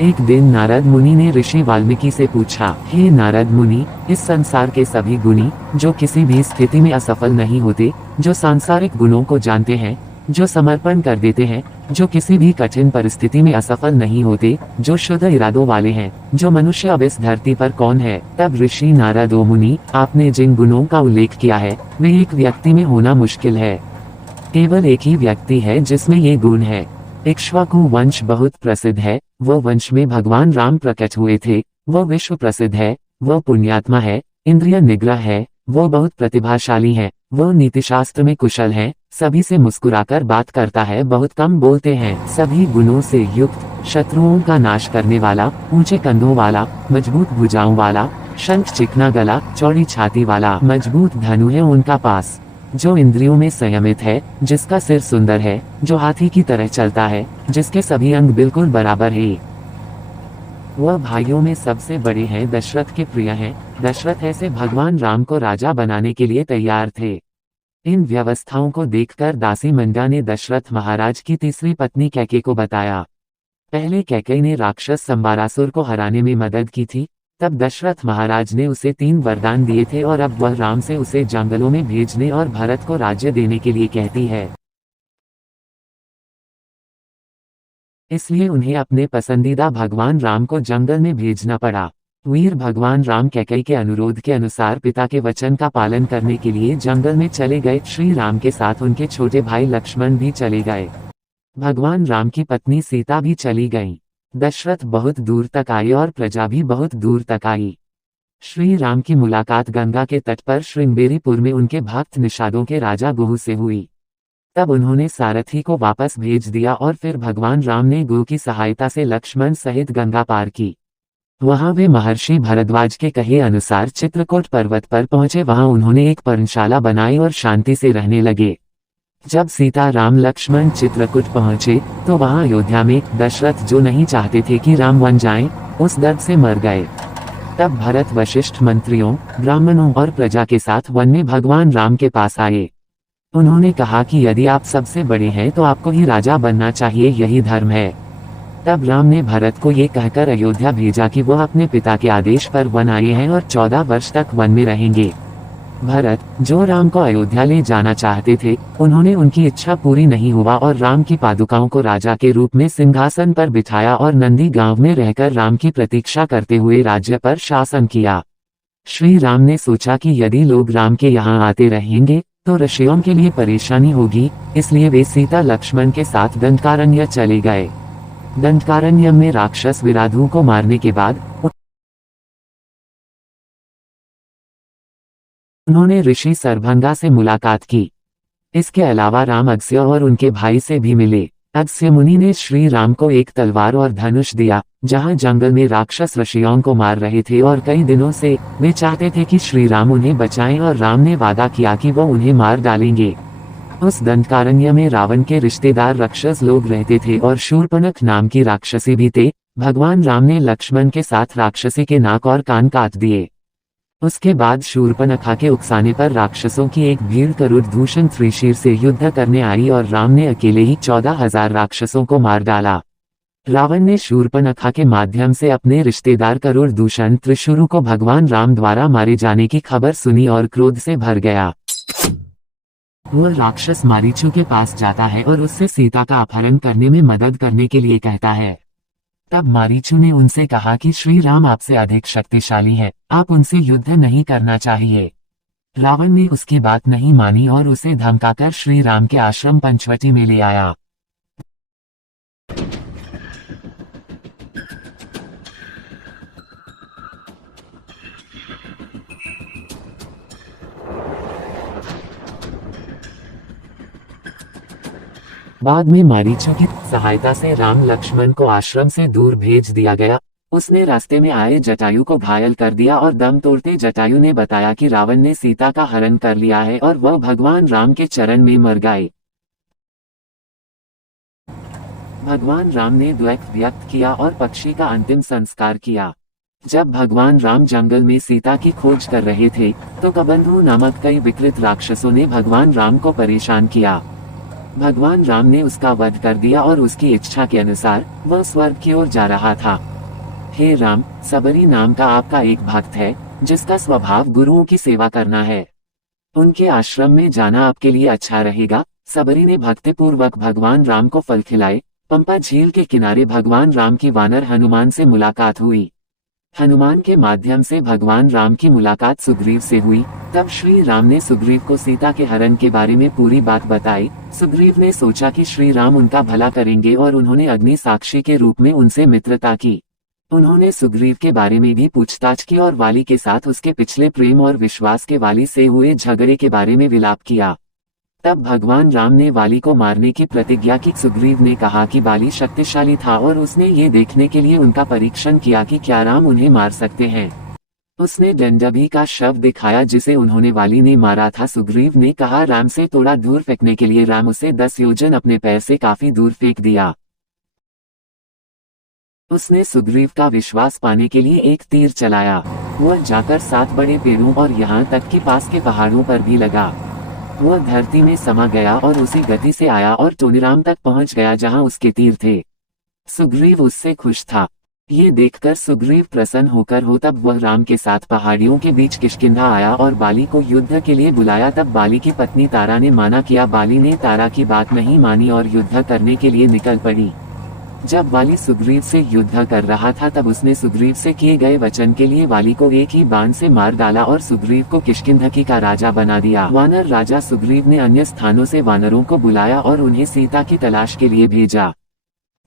एक दिन नारद मुनि ने ऋषि वाल्मीकि से पूछा, हे नारद मुनि, इस संसार के सभी गुणी, जो किसी भी स्थिति में असफल नहीं होते, जो सांसारिक गुणों को जानते हैं, जो समर्पण कर देते हैं, जो किसी भी कठिन परिस्थिति में असफल नहीं होते, जो शुद्ध इरादों वाले हैं, जो मनुष्य अब इस धरती पर कौन है? तब ऋषि नारद, ओ मुनि, आपने जिन गुणों का उल्लेख किया है वे एक व्यक्ति में होना मुश्किल है। केवल एक ही व्यक्ति है जिसमें ये गुण है। इक्ष्वाकु वंश बहुत प्रसिद्ध है, वो वंश में भगवान राम प्रकट हुए थे, वो विश्व प्रसिद्ध है, वो पुण्यात्मा है, इंद्रिय निग्रह है, वो बहुत प्रतिभाशाली है, वो नीतिशास्त्र में कुशल है, सभी से मुस्कुराकर बात करता है, बहुत कम बोलते हैं, सभी गुणों से युक्त, शत्रुओं का नाश करने वाला, ऊंचे कंधों वाला, मजबूत भुजाओं वाला, शंख चिकना गला, चौड़ी छाती वाला, मजबूत धनु है उनका पास, जो इंद्रियों में संयमित है, जिसका सिर सुंदर है, जो हाथी की तरह चलता है, जिसके सभी अंग बिल्कुल बराबर है। वह भाइयों में सबसे बड़े हैं, दशरथ के प्रिय हैं। दशरथ ऐसे भगवान राम को राजा बनाने के लिए तैयार थे। इन व्यवस्थाओं को देखकर दासी मंडा ने दशरथ महाराज की तीसरी पत्नी कैकेयी को बताया। पहले कैकेयी ने राक्षस संबारासुर को हराने में मदद की थी, तब दशरथ महाराज ने उसे 3 वरदान दिए थे और अब वह राम से उसे जंगलों में भेजने और भरत को राज्य देने के लिए कहती है। इसलिए उन्हें अपने पसंदीदा भगवान राम को जंगल में भेजना पड़ा। वीर भगवान राम कैकेयी के अनुरोध के अनुसार पिता के वचन का पालन करने के लिए जंगल में चले गए। श्री राम के साथ उनके छोटे भाई लक्ष्मण भी चले गए। भगवान राम की पत्नी सीता भी चली गईं। दशरथ बहुत दूर तक आए और प्रजा भी बहुत दूर तक आई। श्री राम की मुलाकात गंगा के तट पर श्रृंगेरीपुर में उनके भक्त निषादों के राजा गुहू से हुई। तब उन्होंने सारथी को वापस भेज दिया और फिर भगवान राम ने गुहू की सहायता से लक्ष्मण सहित गंगा पार की। वहां वे महर्षि भरद्वाज के कहे अनुसार चित्रकूट पर्वत पर पहुंचे। वहां उन्होंने एक पर्णशाला बनाई और शांति से रहने लगे। जब सीता राम लक्ष्मण चित्रकूट पहुंचे तो वहां अयोध्या में दशरथ, जो नहीं चाहते थे कि राम वन जाएं, उस दर्द से मर गए। तब भरत वशिष्ठ मंत्रियों, ब्राह्मणों और प्रजा के साथ वन में भगवान राम के पास आए। उन्होंने कहा कि यदि आप सबसे बड़े हैं तो आपको ही राजा बनना चाहिए, यही धर्म है। तब राम ने भरत को ये कहकर अयोध्या भेजा कि वह अपने पिता के आदेश पर वन आए हैं और 14 वर्ष तक वन में रहेंगे। भरत, जो राम को अयोध्या ले जाना चाहते थे, उन्होंने उनकी इच्छा पूरी नहीं हुआ और राम की पादुकाओं को राजा के रूप में सिंहासन पर बिठाया और नंदी गांव में रहकर राम की प्रतीक्षा करते हुए राज्य पर शासन किया। श्री राम ने सोचा कि यदि लोग राम के यहाँ आते रहेंगे तो ऋषियों के लिए परेशानी होगी, इसलिए वे सीता लक्ष्मण के साथ दंडकारण्य चले गए। दंडकारण्य में राक्षस विराधु को मारने के बाद उन्होंने ऋषि सरभंगा से मुलाकात की। इसके अलावा राम अगस्त्य और उनके भाई से भी मिले। अगस्त्य मुनि ने श्री राम को एक तलवार और धनुष दिया। जहां जंगल में राक्षस ऋषियों को मार रहे थे और कई दिनों से वे चाहते थे कि श्री राम उन्हें बचाएं और राम ने वादा किया कि वो उन्हें मार डालेंगे। उस दंडकारण्य में रावण के रिश्तेदार राक्षस लोग रहते थे और शूर्पणख नाम की राक्षसी भी थे। भगवान राम ने लक्ष्मण के साथ राक्षसी के नाक और कान काट दिए। उसके बाद शूर्पणखा के उकसाने पर राक्षसों की एक भीड़ करुड़दूषण त्रिशीर से युद्ध करने आई और राम ने अकेले ही 14,000 राक्षसों को मार डाला। रावण ने शूर्पणखा के माध्यम से अपने रिश्तेदार करुड़दूषण त्रिशूरु को भगवान राम द्वारा मारे जाने की खबर सुनी और क्रोध से भर गया। वह राक्षस मारीचू के पास जाता है और उससे सीता का अपहरण करने में मदद करने के लिए कहता है। तब मारीचू ने उनसे कहा कि श्री राम आपसे अधिक शक्तिशाली है, आप उनसे युद्ध नहीं करना चाहिए। रावण ने उसकी बात नहीं मानी और उसे धमकाकर श्री राम के आश्रम पंचवटी में ले आया। बाद में मारीचू की सहायता से राम लक्ष्मण को आश्रम से दूर भेज दिया गया। उसने रास्ते में आए जटायु को घायल कर दिया और दम तोड़ते जटायु ने बताया कि रावण ने सीता का हरण कर लिया है और वह भगवान राम के चरण में मर गए। भगवान राम ने द्वैत व्यक्त किया और पक्षी का अंतिम संस्कार किया। जब भगवान राम जंगल में सीता की खोज कर रहे थे तो कबंधु नामक कई विकृत राक्षसों ने भगवान राम को परेशान किया। भगवान राम ने उसका वध कर दिया और उसकी इच्छा के अनुसार वह स्वर्ग की ओर जा रहा था। हे राम, सबरी नाम का आपका एक भक्त है, जिसका स्वभाव गुरुओं की सेवा करना है। उनके आश्रम में जाना आपके लिए अच्छा रहेगा। सबरी ने भक्तिपूर्वक भगवान राम को फल खिलाए। पंपा झील के किनारे भगवान राम की वानर हनुमान से मुलाकात हुई। हनुमान के माध्यम से भगवान राम की मुलाकात सुग्रीव से हुई। तब श्री राम ने सुग्रीव को सीता के हरण के बारे में पूरी बात बताई। सुग्रीव ने सोचा कि श्री राम उनका भला करेंगे और उन्होंने अग्नि साक्षी के रूप में उनसे मित्रता की। उन्होंने सुग्रीव के बारे में भी पूछताछ की और वाली के साथ उसके पिछले प्रेम और विश्वास के वाली से हुए झगड़े के बारे में विलाप किया। तब भगवान राम ने वाली को मारने की प्रतिज्ञा की। सुग्रीव ने कहा कि वाली शक्तिशाली था और उसने ये देखने के लिए उनका परीक्षण किया कि क्या राम उन्हें मार सकते हैं। उसने डंडभी का शव दिखाया जिसे उन्होंने वाली ने मारा था। सुग्रीव ने कहा राम से थोड़ा दूर फेंकने के लिए। राम उसे 10 योजन अपने पैर से काफी दूर फेंक दिया। उसने सुग्रीव का विश्वास पाने के लिए एक तीर चलाया। वह जाकर 7 बड़े पेड़ों और यहाँ तक कि पास के पहाड़ों पर भी लगा। वह धरती में समा गया और उसी गति से आया और टोनीराम तक पहुंच गया जहां उसके तीर थे। सुग्रीव उससे खुश था। ये देखकर सुग्रीव प्रसन्न होकर हो तब वह राम के साथ पहाड़ियों के बीच किष्किंधा आया और बाली को युद्ध के लिए बुलाया। तब बाली की पत्नी तारा ने माना किया। बाली ने तारा की बात नहीं मानी और युद्ध करने के लिए निकल पड़ी। जब वाली सुग्रीव से युद्ध कर रहा था तब उसने सुग्रीव से किए गए वचन के लिए वाली को एक ही बाण से मार डाला और सुग्रीव को किष्किंधा का राजा बना दिया। वानर राजा सुग्रीव ने अन्य स्थानों से वानरों को बुलाया और उन्हें सीता की तलाश के लिए भेजा।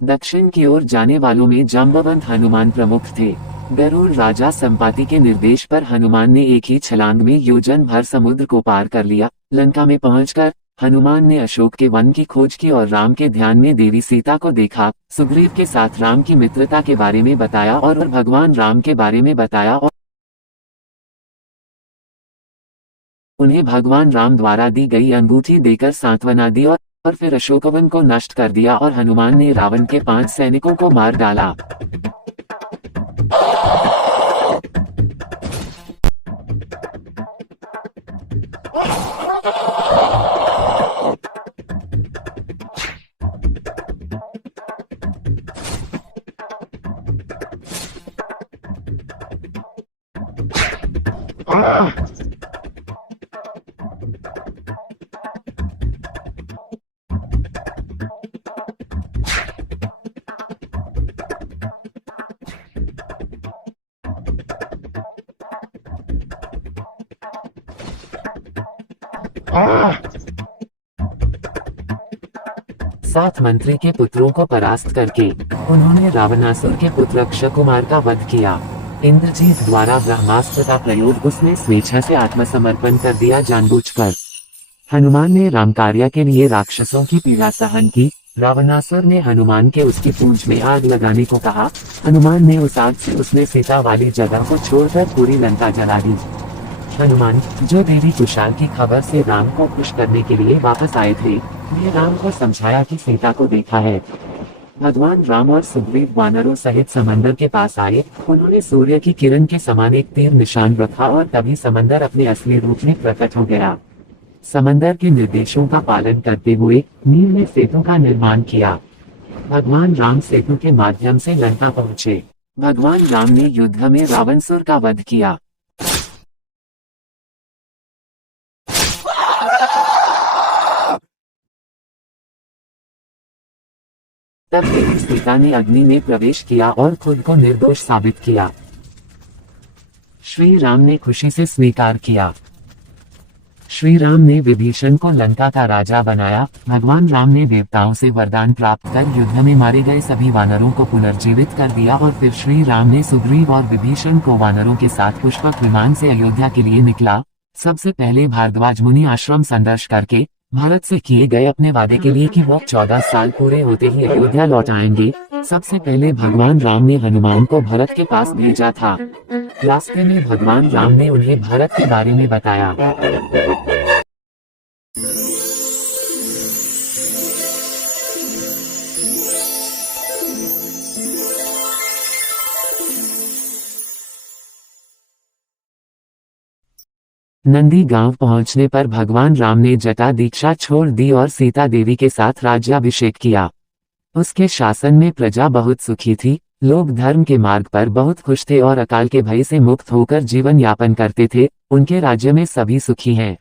दक्षिण की ओर जाने वालों में जाम्बवंत हनुमान प्रमुख थे। गरुड़ राजा संपाति के निर्देश पर हनुमान ने एक ही छलांग में योजन भर समुद्र को पार कर लिया। लंका में पहुंचकर हनुमान ने अशोक के वन की खोज की और राम के ध्यान में देवी सीता को देखा। सुग्रीव के साथ राम की मित्रता के बारे में बताया और भगवान राम के बारे में बताया और उन्हें भगवान राम द्वारा दी गई अंगूठी देकर सांत्वना दी और फिर अशोकवन को नष्ट कर दिया और हनुमान ने रावण के 5 सैनिकों को मार डाला। सात मंत्री के पुत्रों को परास्त करके उन्होंने रावणासुर के पुत्र अक्षकुमार का वध किया। इंद्रजीत द्वारा ब्रह्मास्त्र का प्रयोग उसने स्वेच्छा से आत्मसमर्पण कर दिया जानबूझकर। हनुमान ने राम कार्य के लिए राक्षसों की पीड़ा सहन की। रावणासुर ने हनुमान के उसकी पूंछ में आग लगाने को कहा। हनुमान ने उस आग से उसने सीता वाली जगह को छोड़कर पूरी लंका जला दी। हनुमान, जो देवी कुशाल की खबर से राम को खुश करने के लिए वापस आए थे, ने राम को समझाया कि सीता को देखा है। भगवान राम और सुग्रीव वानरों सहित समंदर के पास आए। उन्होंने सूर्य की किरण के समान एक तीर निशान रखा और तभी समंदर अपने असली रूप में प्रकट हो गया। समंदर के निर्देशों का पालन करते हुए नील ने सेतु का निर्माण किया। भगवान राम सेतु के माध्यम से लंका पहुंचे। भगवान राम ने युद्ध में रावणसुर का वध किया। तब देवी सीता ने अग्नि में प्रवेश किया और खुद को निर्दोष साबित किया। श्री राम ने खुशी से स्वीकार किया। श्री राम ने विभीषण को लंका का राजा बनाया। भगवान राम ने देवताओं से वरदान प्राप्त कर युद्ध में मारे गए सभी वानरों को पुनर्जीवित कर दिया और फिर श्री राम ने सुग्रीव और विभीषण को वानरों के साथ पुष्पक विमान से अयोध्या के लिए निकला। सबसे पहले भारद्वाज मुनि आश्रम संदर्श करके भारत से किए गए अपने वादे के लिए कि वो 14 साल पूरे होते ही अयोध्या लौट आएंगे, सबसे पहले भगवान राम ने हनुमान को भरत के पास भेजा था। रास्ते में भगवान राम ने उन्हें भारत के बारे में बताया। नंदी गांव पहुंचने पर भगवान राम ने जटा दीक्षा छोड़ दी और सीता देवी के साथ राज्याभिषेक किया। उसके शासन में प्रजा बहुत सुखी थी, लोग धर्म के मार्ग पर बहुत खुश थे और अकाल के भय से मुक्त होकर जीवन यापन करते थे। उनके राज्य में सभी सुखी हैं।